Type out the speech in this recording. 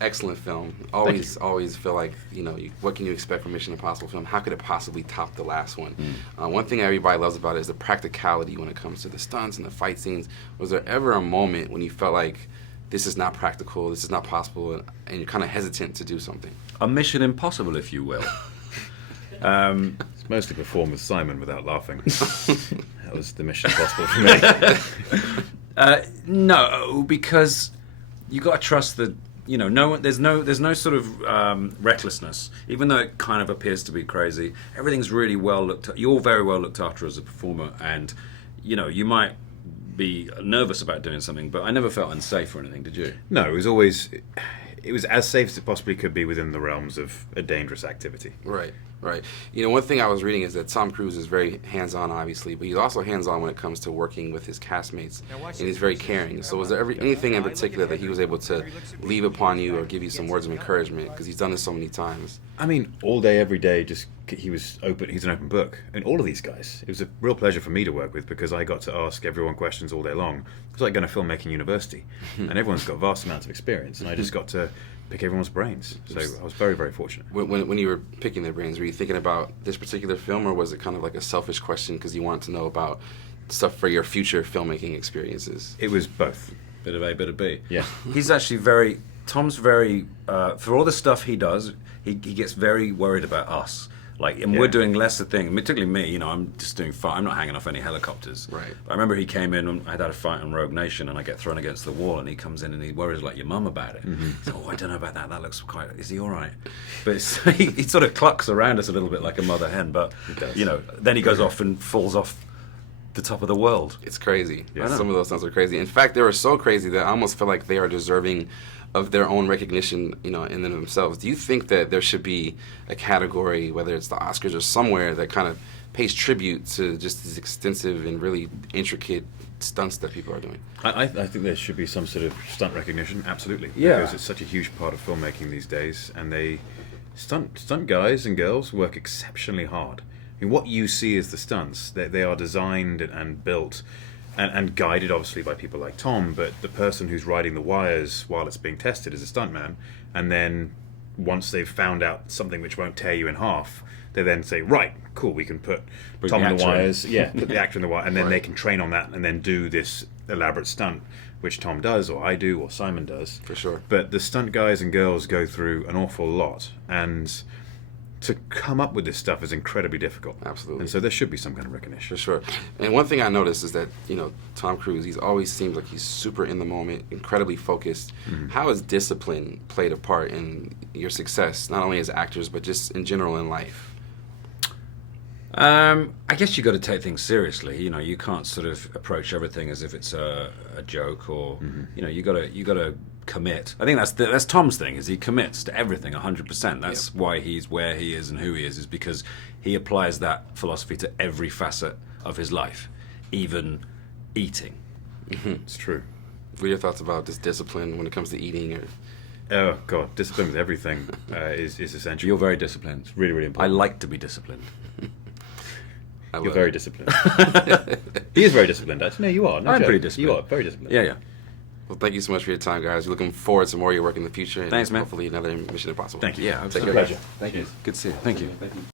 Excellent film. Always feel like, what can you expect from Mission Impossible film? How could it possibly top the last one? One thing everybody loves about it is the practicality when it comes to the stunts and the fight scenes. Was there ever a moment when you felt like this is not practical, this is not possible, and you're kind of hesitant to do something? A Mission Impossible, if you will. It's mostly performed with Simon without laughing. That was the Mission Impossible for me. No, because you got to trust that. There's no sort of recklessness, even though it kind of appears to be crazy. Everything's really well looked. You're very well looked after as a performer, and you might be nervous about doing something, but I never felt unsafe or anything. Did you? No, it was as safe as it possibly could be within the realms of a dangerous activity. Right. One thing I was reading is that Tom Cruise is very hands-on, obviously, but he's also hands-on when it comes to working with his castmates, and he's very caring. So was there anything in particular that he was able to leave upon you or give you some words of encouragement? Because he's done this so many times. I mean, all day, every day, he's an open book. And all of these guys, it was a real pleasure for me to work with because I got to ask everyone questions all day long. It was like going to filmmaking university, and everyone's got vast amounts of experience, and I just got to pick everyone's brains. So I was very, very fortunate. When you were picking their brains, were you thinking about this particular film, or was it kind of like a selfish question because you wanted to know about stuff for your future filmmaking experiences? It was both. Bit of A, bit of B. Yeah. He's actually Tom's very, for all the stuff he does, he gets very worried about us. We're doing lesser things, particularly me, I'm just doing fine. I'm not hanging off any helicopters. Right. I remember he came in and I had a fight on Rogue Nation and I get thrown against the wall and he comes in and he worries like your mum about it. Mm-hmm. He's like, I don't know about that. That looks quite, is he all right? But he sort of clucks around us a little bit like a mother hen, but, then he goes off and falls off the top of the world. It's crazy. Yeah. Some of those stunts are crazy. In fact, they were so crazy that I almost feel like they are deserving of their own recognition, in and of themselves. Do you think that there should be a category, whether it's the Oscars or somewhere, that kind of pays tribute to just these extensive and really intricate stunts that people are doing? I think there should be some sort of stunt recognition, absolutely. Yeah. Because it's such a huge part of filmmaking these days, and stunt guys and girls work exceptionally hard. I mean, what you see is the stunts. They are designed and built and guided, obviously, by people like Tom, but the person who's riding the wires while it's being tested is a stuntman, and then once they've found out something which won't tear you in half, they then say, right, cool, we can put Tom on the wires, put the actor in the wire, and then they can train on that and then do this elaborate stunt, which Tom does, or I do, or Simon does. For sure. But the stunt guys and girls go through an awful lot, and to come up with this stuff is incredibly difficult. Absolutely. And so there should be some kind of recognition. For sure. And one thing I noticed is that, Tom Cruise, he's always seems like he's super in the moment, incredibly focused. Mm-hmm. How has discipline played a part in your success, not only as actors, but just in general in life? I guess you got to take things seriously. You can't sort of approach everything as if it's a joke, or you got to commit. I think that's Tom's thing. Is he commits to everything 100%. That's why he's where he is and who he is because he applies that philosophy to every facet of his life, even eating. Mm-hmm. It's true. What are your thoughts about this discipline when it comes to eating? Oh God, discipline with everything is essential. You're very disciplined. It's really, really important. I like to be disciplined. You're very disciplined. He is very disciplined, actually. No, you are. No I'm joke. pretty disciplined. You are very disciplined. Yeah. Well, thank you so much for your time, guys. We're looking forward to more of your work in the future. And thanks, man. Hopefully another Mission Impossible. Thank you. Yeah, It's a absolutely. pleasure. Thank you. Good to see you. Thank you. Thank you.